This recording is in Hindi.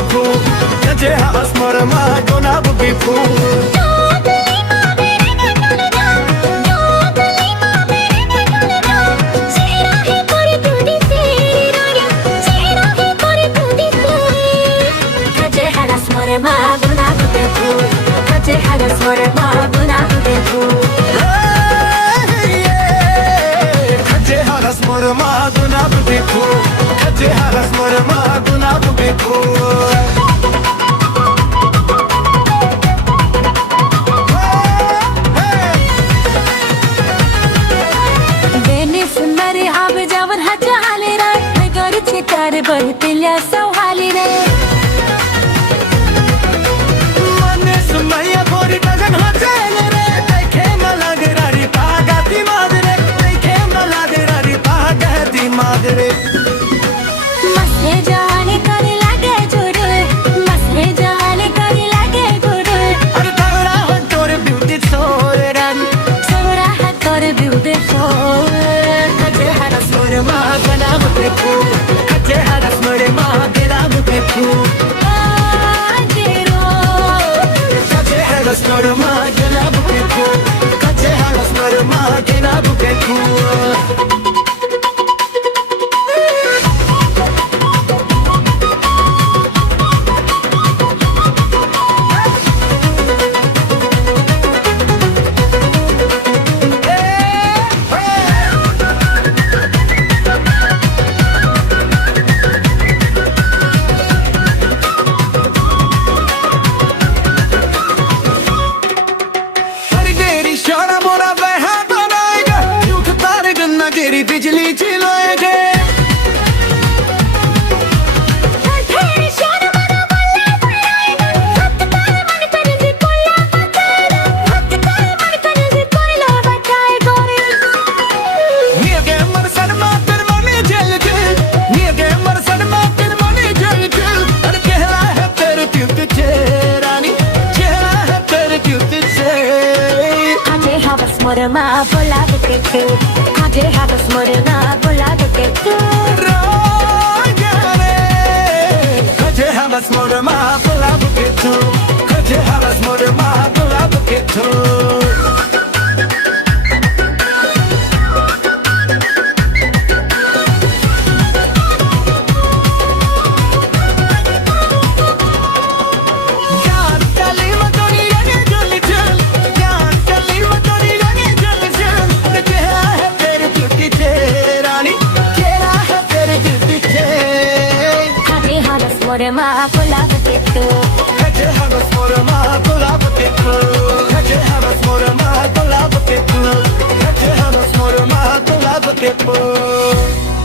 bifu kaje has marma gonab bifu Bertilia sawhalire mane sumaya bori dagan hajale re dekhe malagrari pagati madre dekhe malagrari pagati madre masle jahane kare lage jode masle jahane kare lage jode ar tagda ho tor beauty soran sabra hai tor beauty soran kaje haras marma gana beko kaje haras marma gana beko ajero kaje haras marma gana beko kaje haras marma gana beko तेरी बिजली चिलोएगे तेरी शान मना बल्ले बल्ले हक तारे मन करे जी कोला बताए हक तारे मन करे जी कोला बताए गोरे निगे मर सनमा तेरे मने जल के निगे मर सनमा तेरे मने जल के अरे कहला है तेरे क्यूट चेहरानी चेहरा है तेरे क्यूट से काजे हवस मोरमा बोला के काजे हवस मोरमा बोला के kaje haras marma bola buketu kaje haras marma bola buketu मोरमा बोला के kaje haras marma bola buketu kaje haras marma bola buketu kaje haras marma bola buketu